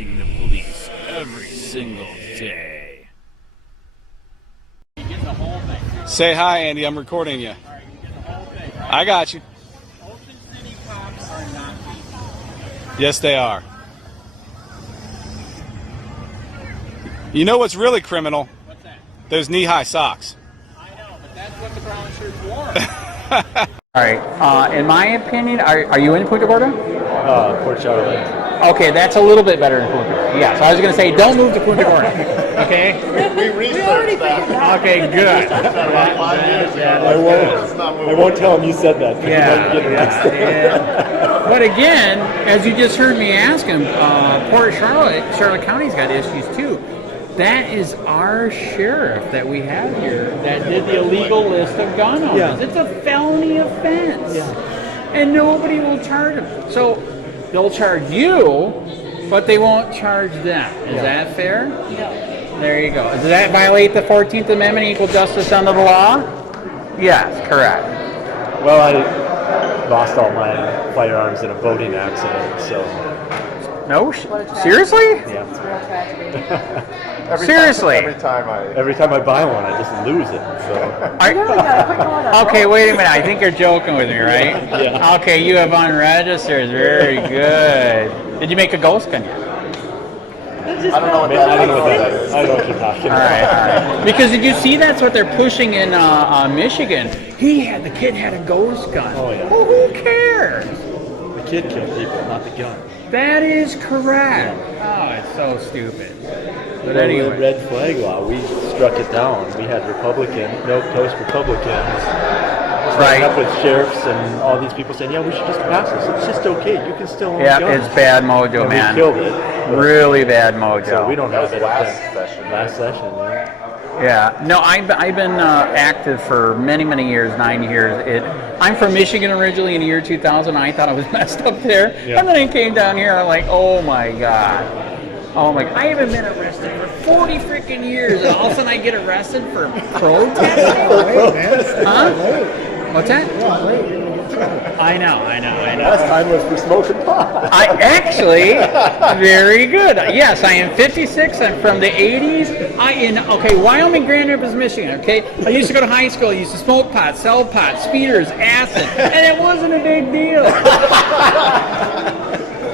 facing the police every single day. Say hi, Andy. I'm recording you. I got you. Ocean City cops are not people. Yes, they are. You know what's really criminal? What's that? Those knee-high socks. I know, but that's what the brown shirts wore. All right. In my opinion, are you in Punta Gorda? Port Charlotte. Okay, that's a little bit better than Punta Gorda. Yeah, so I was going to say, don't move to Punta Gorda. Okay? We researched that. Okay, good. About 5 years ago. I won't tell him you said that. Yeah. But again, as you just heard me ask him, Port Charlotte County's got issues too. That is our sheriff that we have here that did the illegal list of gun owners. Yeah. It's a felony offense. Yeah. And nobody will charge them. So they'll charge you, but they won't charge them. Is that fair? No. There you go. Does that violate the 14th Amendment, equal justice under the law? Yes, correct. Well, I lost all my firearms in a boating accident, so No? Seriously? yeah. It's a real tragedy. Seriously? Every time I buy one, I just lose it. So Okay, wait a minute. I think you're joking with me, right? Yeah. Okay, you have unregistered. Very good. Did you make a ghost gun yet? I don't know what that is. I don't know what you're talking All about. right, all right. Because did you see that's what they're pushing in Michigan? The kid had a ghost gun. Oh, yeah. Well, who cares? The kid killed people, not the gun. That is correct. Oh, it's so stupid. But Well, anyway. the red flag law, we struck it down. We had milk toast Republicans standing up with sheriffs and all these people saying, yeah, we should just pass this. It's just okay. You can still own Yeah, guns. it's bad mojo, And man. we killed it. Really bad mojo. So we don't have it last session. Last session, yeah. Yeah, no, I've been active for many, many years, 9 years. I'm from Michigan originally in the year 2000. I thought I was messed up there. Yeah. And then I came down here, I'm like, oh my God. Oh my God. I haven't been arrested for 40 freaking years. And all of a sudden I get arrested for protesting? Huh? What's that? I know. Last time was for smoking pot. I actually, very good. Yes, I am 56. I'm from the 80s. Wyoming, Grand Rapids, Michigan. Okay, I used to go to high school. I used to smoke pot, sell pot, speeders, acid, and it wasn't a big deal.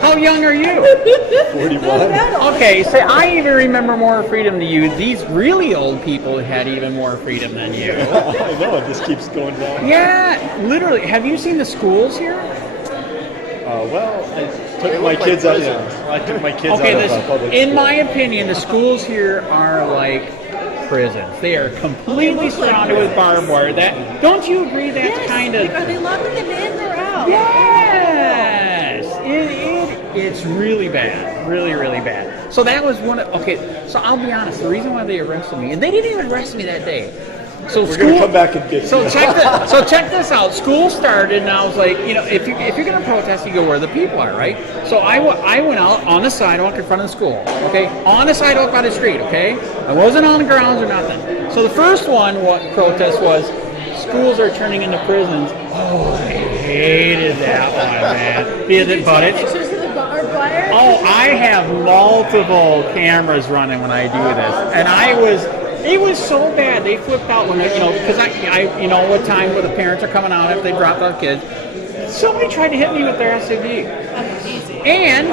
How young are you? 41. Okay, so I even remember more freedom than you. These really old people had even more freedom than you. I know, it just keeps going down. Yeah, literally. Have you seen the schools here? Well, I took my kids out. I took my kids out of public in school. my opinion, the schools here are like prisons. They are completely surrounded with barbed wire. Don't you agree? That's kind of. Are they locking them in or out? Yes, it's really bad, really, really bad. So that was one of. Okay, so I'll be honest. The reason why they arrested me, and they didn't even arrest me that day. So We're going to come back and get you. So check this out. School started, and I was like, if you're going to protest, you go where the people are, right? So I went out on the sidewalk in front of the school, okay? On the sidewalk by the street, okay? I wasn't on the grounds or nothing. So the first protest was schools are turning into prisons. Oh, I hated that one, man. Pictures of the barbed wire? Oh, I have multiple cameras running when I do this, and it was so bad. They flipped out when because I what time when the parents are coming out if they dropped off kids. Somebody tried to hit me with their SUV. Easy. And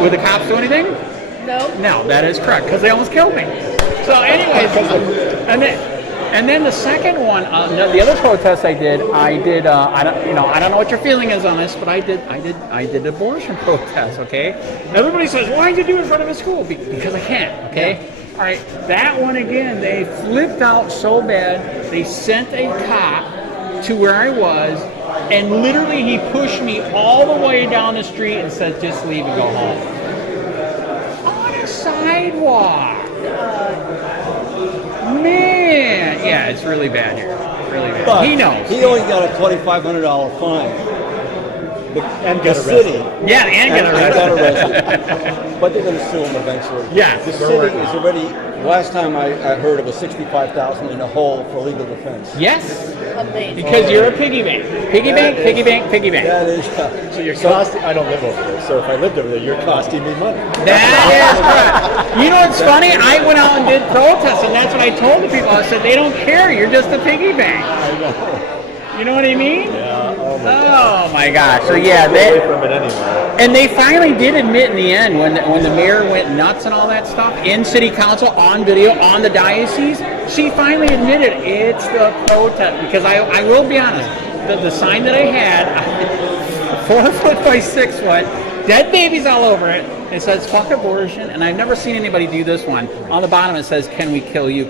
would the cops do anything? No. No, that is correct because they almost killed me. So, anyways, and then the second one, the other protest I did. I don't know what your feeling is on this, but I did abortion protest. Okay. Everybody says, why did you do it in front of a school? Because I can't. Okay. Yeah. All right, that one again, they flipped out so bad, they sent a cop to where I was, and literally he pushed me all the way down the street and said, just leave and go home. On a sidewalk. Man, yeah, it's really bad here. Really bad. But he knows. he only got a $2,500 fine. And the get city. arrested. Yeah, and get got arrested. arrested. But they're going to sue them eventually. Yes. The city is already. Last time I heard, it was $65,000 in a hole for legal defense. Yes, Amazing. because you're a piggy bank. Piggy bank, piggy bank, piggy bank. That is. So you're costing. I don't live over there, so if I lived over there, you're costing me money. That is correct. You know what's funny? I went out and did protests, and that's what I told the people. I said, they don't care. You're just a piggy bank. I know. You know what I mean? Yeah. Oh my gosh. So yeah, Away from it anyway. and they finally did admit in the end when the mayor went nuts and all that stuff in city council on video on the diocese. She finally admitted it's the protest because I will be honest. The sign that I had, 4 foot by 6 foot, dead babies all over it. It says fuck abortion, and I've never seen anybody do this one. On the bottom it says, "Can we kill you?" ?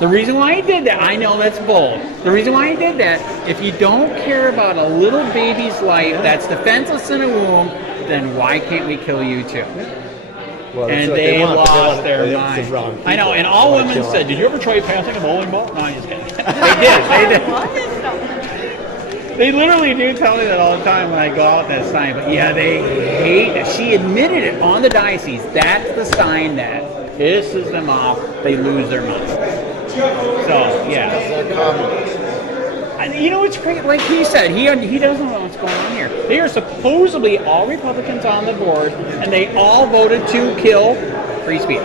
The reason why I did that, I know that's bold. The reason why I did that, if you don't care about a little baby's life that's defenseless in a womb, then why can't we kill you too? Well, that's And what they want, but lost their it's the mind. wrong I know, people. and all They wanna women kill said, them. "Did you ever try passing a bowling ball?" No, I'm just kidding. They did. What? They literally do tell me that all the time when I go out that sign. But yeah, they hate it. She admitted it on the diocese. That's the sign that pisses them off. They lose their mind. So yeah, They're communists. and you know it's great. Like he said, he doesn't know what's going on here. They are supposedly all Republicans on the board, and they all voted to kill free speech.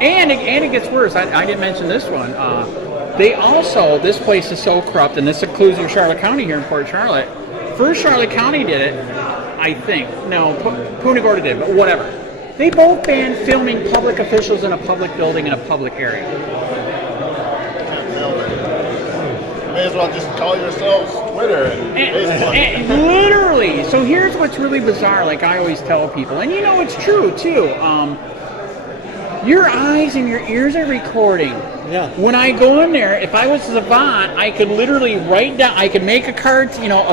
And it gets worse. I didn't mention this one. They also, this place is so corrupt, and this includes in Charlotte County here in Port Charlotte. First Charlotte County did it, I think. No, Punta Gorda did, but whatever. They both banned filming public officials in a public building in a public area. May as well just call yourselves Twitter and Facebook. And literally. So here's what's really bizarre, like I always tell people, and you know it's true too. Your eyes and your ears are recording. Yeah. When I go in there, if I was Savant, I could literally write down, I could make a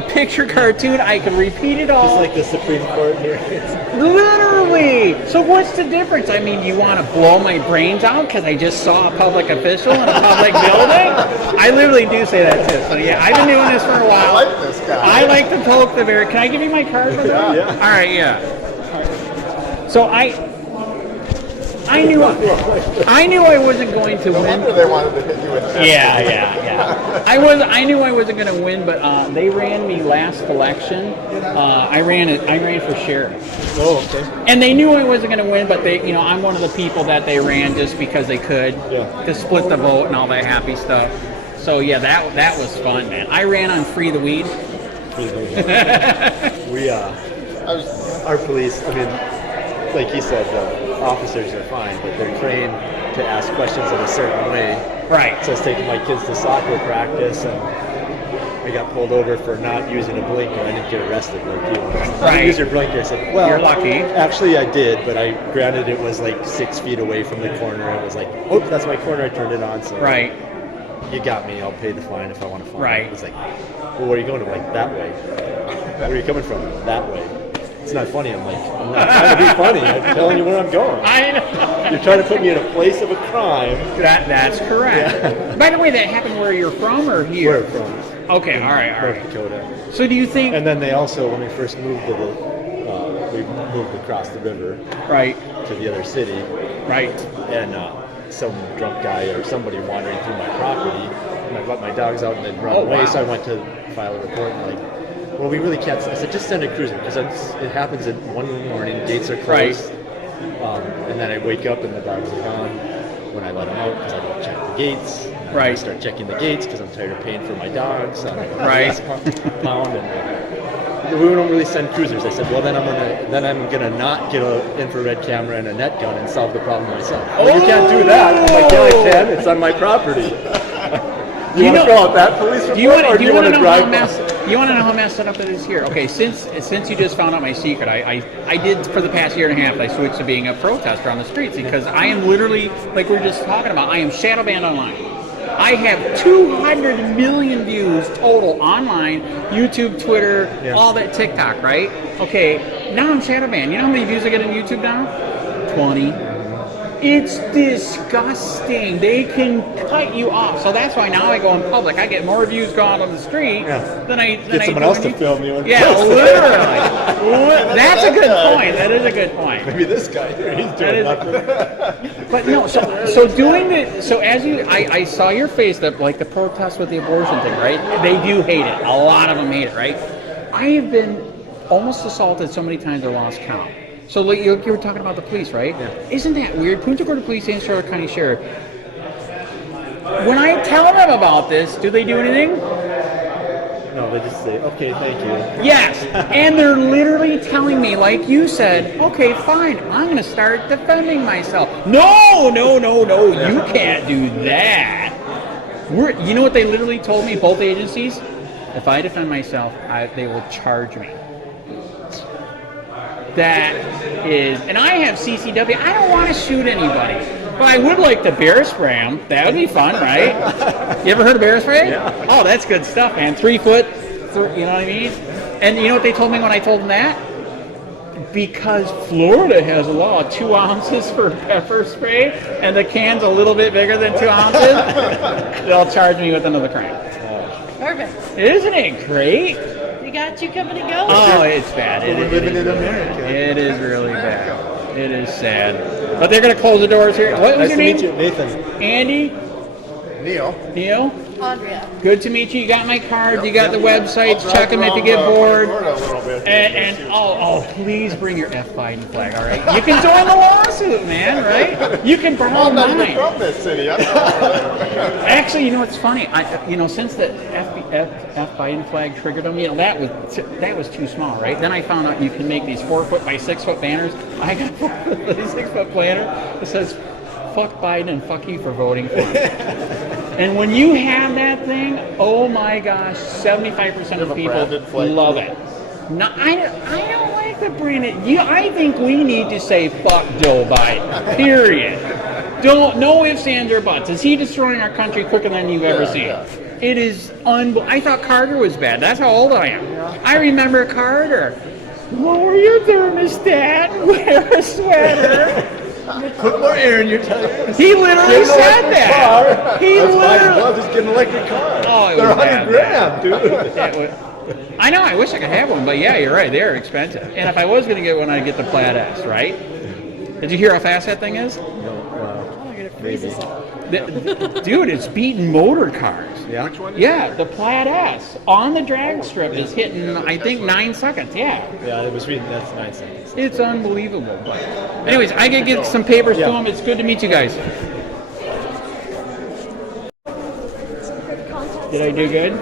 picture cartoon, I could repeat it all. Just like the Supreme Court here. Literally. So what's the difference? I mean, you want to blow my brains out because I just saw a public official in a public building? I literally do say that too. So yeah, I've been doing this for a while. I like this guy. I like to poke the bear. Can I give you my card for that? Yeah. All right, yeah. So I knew I wasn't going to No win. wonder they wanted to hit you with that. Yeah. I knew I wasn't going to win, but they ran me last election. I ran for sheriff. Oh, okay. And they knew I wasn't going to win, but I'm one of the people that they ran just because they could to split the vote and all that happy stuff. So yeah, that was fun, man. I ran on Free the Weed. Our police, I mean, like he said, officers are fine, but they're trained to ask questions in a certain way. Right. So I was taking my kids to soccer practice, and I got pulled over for not using a blinker. I didn't get arrested like you. Right. Use your blinker. I said, well, You're lucky. Actually, I did, but granted it was like 6 feet away from the corner. It was like, oh, that's my corner. I turned it on. So Right. you got me. I'll pay the fine if I want to fine. Right. It was like, well, where are you going? I'm like, that way. Where are you coming from? That way. It's not funny. I'm like, I'm not trying to be funny. I'm telling you where I'm going. I know. You're trying to put me in a place of a crime. That's correct. Yeah. By the way, that happened where you're from or here? Where from? Okay, all right. North Dakota. So do you think? And then they also, when we first moved to we moved across the river Right. to the other city, Right. and some drunk guy or somebody wandering through my property, and I let my dogs out and they'd run away, wow. so I went to file a report and like, well, we really can't. I said, just send a cruiser, because it happens at 1 in the morning, gates are closed, and then I wake up and the dogs are gone when I let them out, because I don't check the gates. And I Right. start checking the gates because I'm tired of paying for my dogs. Right. Pound and we don't really send cruisers. I said, well, then I'm gonna not get an infrared camera and a net gun and solve the problem myself. Well, you can't do that. I'm like, yeah, I can. It's on my property. You want to fill out that police report, or do you want to drive? You want to know how messed up it is here? Okay, since you just found out my secret, I did for the past year and a half. I switched to being a protester on the streets because I am literally, like we were just talking about, I am shadow banned online. I have 200 million views total online, YouTube, Twitter, all that, TikTok, right? Okay, now I'm shadow banned. You know how many views I get on YouTube now? 20. It's disgusting. They can cut you off. So that's why now I go in public. I get more views going on the street than I Get someone else to film you. Yeah, literally. That's a good point. That is a good point. Maybe this guy here, he's doing nothing. But no, so doing it. So as you, I saw your face that like the protest with the abortion thing, right? They do hate it. A lot of them hate it, right? I have been almost assaulted so many times I lost count. So like you were talking about the police, right? Yeah. Isn't that weird? Punta Gorda Police and Charlotte County Sheriff. When I tell them about this, do they do anything? No, they just say, okay, thank you. Yes, and they're literally telling me, like you said, okay, fine, I'm going to start defending myself. No, you can't do that. You know what they literally told me, both agencies? If I defend myself, they will charge me. That is, and I have CCW. I don't want to shoot anybody, but I would like to bear spray them. That would be fun, right? You ever heard of bear spray? Yeah. Oh, that's good stuff, man. 3 foot, you know what I mean? And you know what they told me when I told them that? Because Florida has a law, 2 ounces for pepper spray, and the can's a little bit bigger than 2 ounces, they'll charge me with another crime. Perfect. Isn't it great? You got you coming and going. Oh, it's bad. We're living in America. It is really bad. It is sad. But they're going to close the doors here. What was Nice your to name? meet you, Nathan. Andy? Neil? Andrea. Good to meet you. You got my card. You got the websites. Check them if you get bored. And please bring your F Biden flag, all right? You can join the lawsuit, man, right? You can borrow I'm not mine. even from this city. I'm not Actually, you know what's funny? Since the F Biden flag triggered them, that was too small, right? Then I found out you can make these 4 foot by 6 foot banners. I got a 6 foot banner that says "Fuck Biden" and "Fuck you for voting for him." And when you have that thing, oh my gosh, 75% of people love it. No, I don't like the branded. I think we need to say "fuck Joe Biden." Period. No ifs, ands, or buts. Is he destroying our country quicker than you've ever seen? Yeah. It is I thought Carter was bad. That's how old I am. Yeah. I remember Carter. Lower your thermostat. Wear a sweater. Put more air in your tires. He literally said that. He literally. Just get an electric car. Oh, they're 100 grand, dude. I know. I wish I could have one, but yeah, you're right. They're expensive. And if I was going to get one, I'd get the Plaid S, right? Did you hear how fast that thing is? Maybe. Dude, it's beating motor cars. Yeah. Which one? Yeah, the Plaid S on the drag strip is hitting, I think, 9 seconds. Yeah. Yeah, it was reading. That's 9 seconds. It's unbelievable. But anyways, I can get some papers to them. It's good to meet you guys. Did I do good?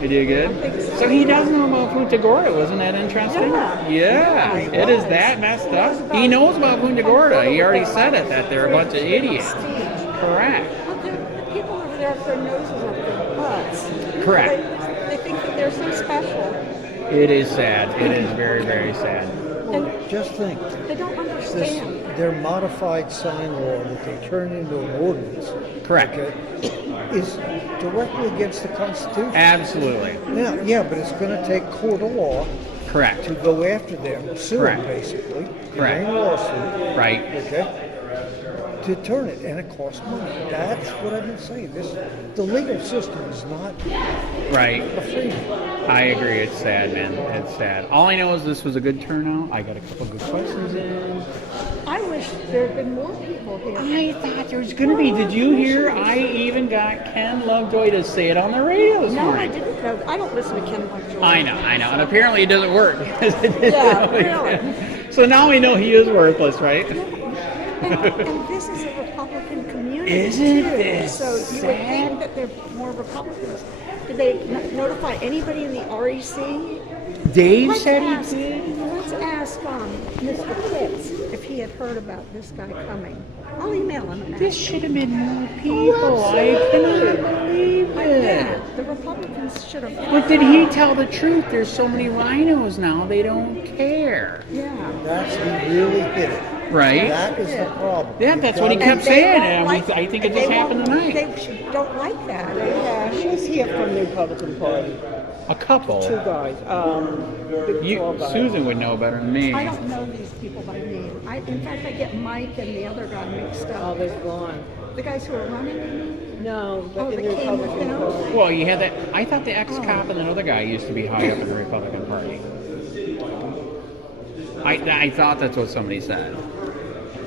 You did good? So he does know about Punta Gorda. Wasn't that interesting? Yeah. It is that messed up. He knows about Punta Gorda. He already said it, that they're a bunch of idiots. Correct. Well, the people over there have their noses up their butts. Correct. They think that they're so special. It is sad. It is very, very sad. And just think. They don't understand. Their modified sign law that they turned into an ordinance. Correct. Okay, is directly against the Constitution. Absolutely. Yeah, but it's going to take court of law. Correct. To go after them, sue them basically. Correct. In a lawsuit. Right. Okay. To turn it, and it costs money. That's what I've been saying. The legal system is not right. a free one. I agree. It's sad, man. It's sad. All I know is this was a good turnout. I got a couple good questions in. I wish there had been more people here. I thought there was going to be. Did you hear? I even got Ken Lovejoy to say it on the radio this morning. No, I didn't know. I don't listen to Ken Lovejoy. I know. And apparently it doesn't work. Yeah, really. So now we know he is worthless, right? And this is a Republican community. Isn't too. this So you would think that they're more Republicans. Did they notify anybody in the REC? Dave said he did. Let's ask Mr. Pitts if he had heard about this guy coming. I'll email him. And this should have been more people. I cannot believe it. The Republicans should have. But did he tell the truth? There's so many rhinos now, they don't care. Yeah. He really hit it. Right. That is the problem. Yeah, that's what he kept saying, and I think it just happened tonight. They don't like that. Yeah, she's here from the Republican Party. A couple. Two guys. Big tall guy. Susan would know better than me. I don't know these people by name. In fact, I get Mike and the other guy mixed up. Oh, there's gone. The guys who are running? No, but Oh, in that the came with Republican him? Party. Well, you had that. I thought the ex-cop and another guy used to be high up in the Republican Party. I thought that's what somebody said.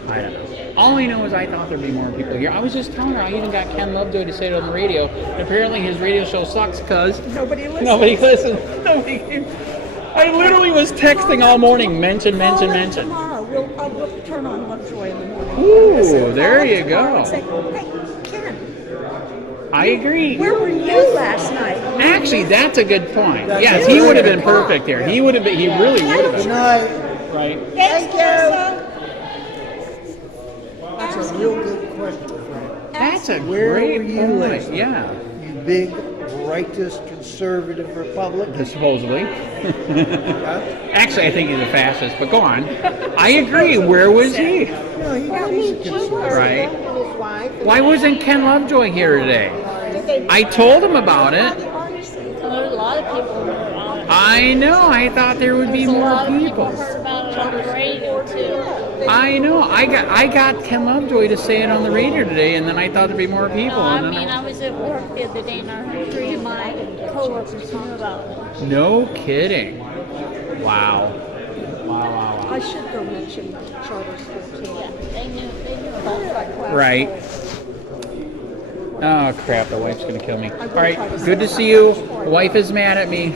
I don't know. All I know is I thought there'd be more people here. I was just telling her I even got Ken Lovejoy to say it on the radio. And apparently his radio show sucks because Nobody listens. nobody listened. Nobody came. I literally was texting all morning. Mention. Tomorrow. We'll turn on Lovejoy in the morning. Ooh, Listen, there call you him tomorrow go. and say, hey, Ken, I agree. where were you last night? Actually, that's a good point. Yes, he would have been perfect there. He would have been. He really would have Good been. night. Right. Thank you. That's a real good question, Frank. That's a Where great were you point. last night? Yeah. You big, righteous, conservative Republican. Supposedly. Huh? Actually, I think he's a fascist, but go on. I agree. Where was he? No, he's a conservative. Right. Why wasn't Ken Lovejoy here today? I told him about it. There's a lot of people who are on. I know. I thought there would be There's a more lot of people people. heard about it on the radio too. I know. I got Ken Lovejoy to say it on the radio today, and then I thought there'd be more people. No, I and then mean, I was at work the other day and I heard 3 of my coworkers knew about it. No kidding. Wow. Wow. I should go mention charter school too. Yeah, they knew about it. Right. Oh crap, the wife's gonna kill me. Alright, good to see you. The wife is mad at me.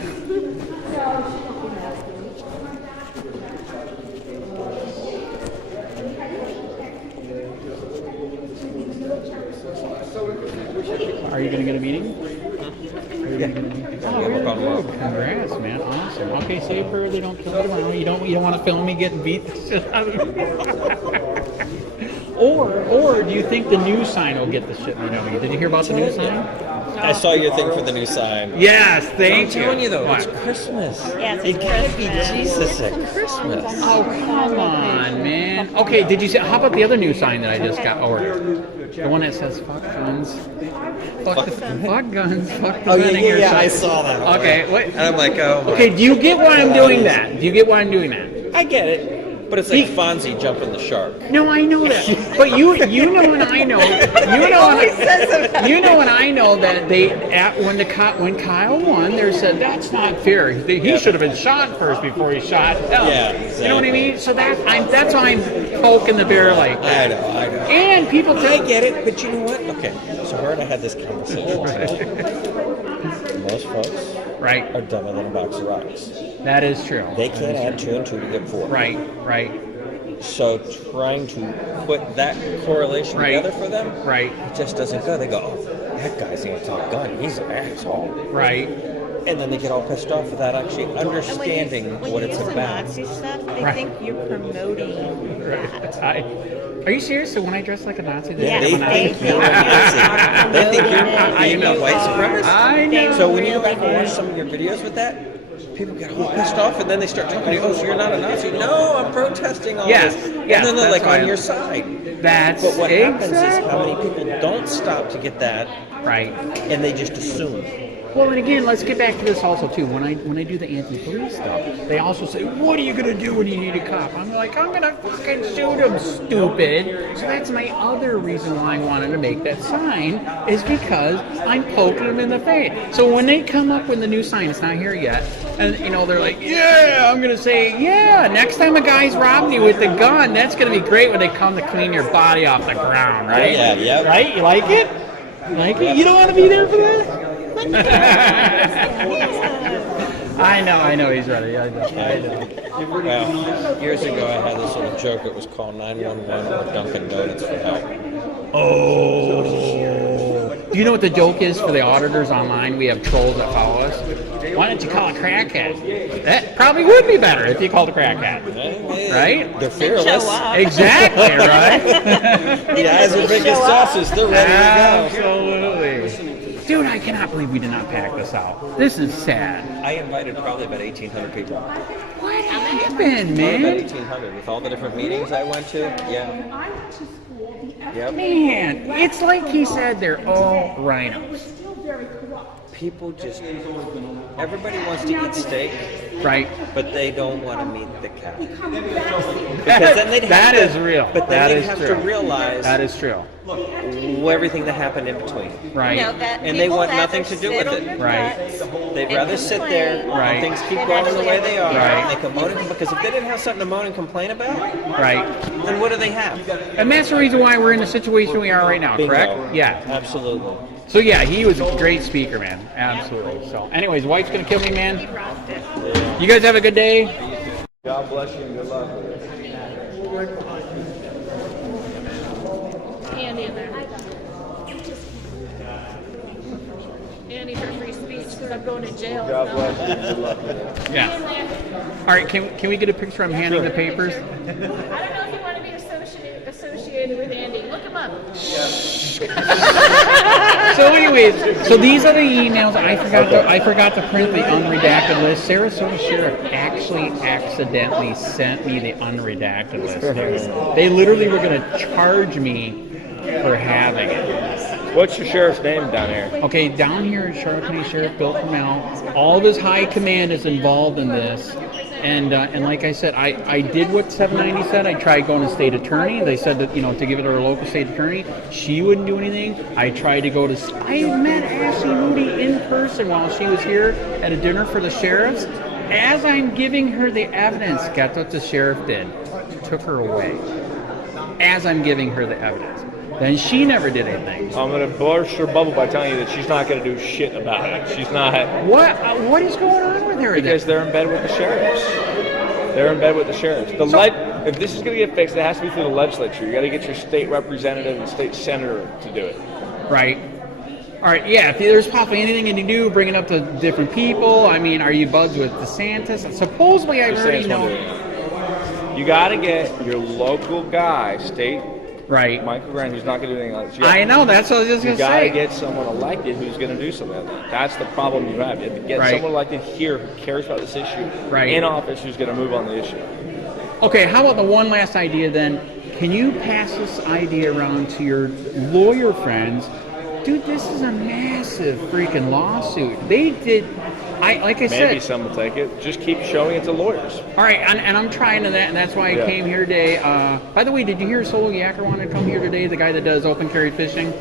Are you gonna get a meeting? Are you gonna get a meeting? Oh, congrats, man. Awesome. Okay, save her, they don't kill me tomorrow. You don't want to film me getting beat the shit out of me. Or do you think the new sign will get the shit beat out of you? Did you hear about the new sign? I saw your thing for the new sign. Yes, thank you. I'm telling you though, What? it's Christmas. Yes, It it's can't be Christmas. Jesus at Christmas. Oh, come on, man. Okay, did you see, how about the other new sign that I just got ordered? The one that says fuck guns. Fuck guns. Fuck the Oh gun in your yeah, I sight. saw that. Okay, wait. And I'm like, oh my. Okay, do you get why I'm doing that? Do you get why I'm doing that? I get it. But it's like Fonzie jumping the shark. No, I know that. But you know and I know. You know and I know that when Kyle won, they said that's not fair. He should have been shot first before he shot. Yeah, exactly. You know what I mean? So that's why I'm poking the bear like that. I know. And people I get it, but you know what? Okay, so her and I had this conversation. Most folks are dumber than a box of rocks. That is true. They can't add 2 and 2 to get 4. Right. So trying to put that correlation together for them, it just doesn't go. They go, oh, that guy's anti-gun. He's an asshole. Right. And then they get all pissed off without actually understanding what it's about. Nazi stuff, they think you're promoting that. Are you serious? So when I dress like a Nazi, Yeah, they they think you're a Nazi. They think you're being a white supremacist. I know. So when you watch some of your videos with that, people get all pissed off, and then they start talking to you. Oh, so you're not a Nazi? No, I'm protesting all this. And then they're like on your side. That's But what happens is how many people don't stop to get that, and they just assume. Well, and again, let's get back to this also too. When I do the anti-police stuff, they also say, "What are you gonna do when you need a cop?" I'm like, "I'm gonna fucking shoot him, stupid." So that's my other reason why I wanted to make that sign, is because I'm poking them in the face. So when they come up with the new sign, it's not here yet, and they're like, "Yeah," I'm gonna say, "Yeah." Next time a guy's robbing you with a gun, that's gonna be great when they come to clean your body off the ground, right? Yeah. Right? You like it? You like it? You don't want to be there for that? I know he's ready. I know. Well, years ago I had this little joke. It was called 911 or Dunkin' Donuts for help. Oh. Do you know what the joke is for the auditors online? We have trolls that follow us. Why don't you call a crackhead? That probably would be better if you called a crackhead. Right? They're fearless. Exactly, right? The eyes are big as saucers. They're ready to go. Absolutely. Dude, I cannot believe we did not pack this out. This is sad. I invited probably about 1,800 people. What happened, man? Probably about 1,800 with all the different meetings I went to. Yeah. Yep. Man, it's like he said they're all rhinos. people just, everybody wants to eat steak, right? But they don't want to meet the cow. Because then they'd have That to, is real. But then That they'd is have true. to realize That is true. everything that happened in between. Right. And they want nothing to do with it. Right. They'd rather sit there Right. and things keep going the way they are. Right. And they can moan and, because if they didn't have something to moan and complain about, Right. then what do they have? And that's the reason why we're in the situation we are right now, Bingo. correct? Yeah. Absolutely. So yeah, he was a great speaker, man. Absolutely. So anyways, wife's gonna kill me, man. You guys have a good day. God bless you and good luck. Andy in there. Andy for free speech because I'm going to jail. God bless you and good luck. Yeah. All right, can we get a picture? I'm handing the papers. I don't know if you want to be associated with Andy. Look him up. So anyways, so these are the emails. I forgot to print the unredacted list. Sarasota Sheriff actually accidentally sent me the unredacted list. They literally were going to charge me for having it. What's your sheriff's name down here? Okay, down here, Charlotte County Sheriff Bill Kamel. All of his high command is involved in this. And like I said, I did what 790 said. I tried going to state attorney. They said that, to give it to our local state attorney. She wouldn't do anything. I tried to go to... I met Ashley Moody in person while she was here at a dinner for the sheriffs. As I'm giving her the evidence, guess what the sheriff did? Took her away. As I'm giving her the evidence. Then she never did anything. I'm going to burst her bubble by telling you that she's not going to do shit about it. She's not... What is going on with her? Because they're in bed with the sheriffs. They're in bed with the sheriffs. If this is going to get fixed, it has to be through the legislature. You got to get your state representative and state senator to do it. Right. All right, yeah, if there's possibly anything you can do, bring it up to different people. I mean, are you buds with DeSantis? Supposedly, I already know. You got to get your local guy, state... Right. Michael Grant, who's not going to do anything like this. I know, that's what I was just going to say. You got to get someone elected who's going to do something like that. That's the problem you have. You have to get someone elected here who cares about this issue in office who's going to move on the issue. Okay, how about the one last idea then? Can you pass this idea around to your lawyer friends? Dude, this is a massive freaking lawsuit. They did... like I said, maybe some will take it. Just keep showing it to lawyers. All right, and I'm trying to that, and that's why I came here today. By the way, did you hear Solo Yacker wanted to come here today? The guy that does open carried fishing.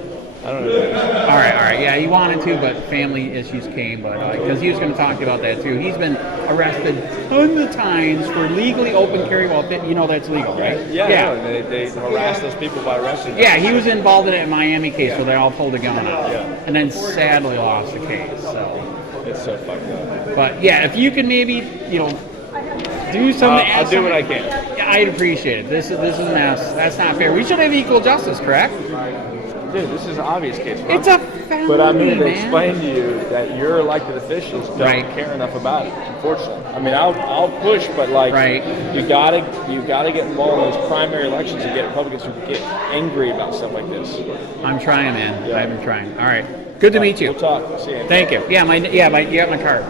I don't know. All right, yeah, he wanted to, but family issues came. But because he was going to talk about that too. He's been arrested tons of times for legally open carry. Well, that's legal, right? Yeah. No, they harassed those people by arresting them. Yeah, he was involved in a Miami case where they all pulled a gun out, and then sadly lost the case. So. It's so fucked up. But yeah, if you could maybe, do something. I'll do what I can. Yeah, I'd appreciate it. This is a mess. That's not fair. We should have equal justice, correct? Dude, this is an obvious case. It's a felony, But I'm here to man. explain to you that your elected officials don't care enough about it. Unfortunately, I mean, I'll push, but you gotta get involved in those primary elections and get Republicans who get angry about stuff like this. I'm trying, man. I've been trying. All right. Good to meet you. We'll talk. See you. Thank you. Yeah, you got my card.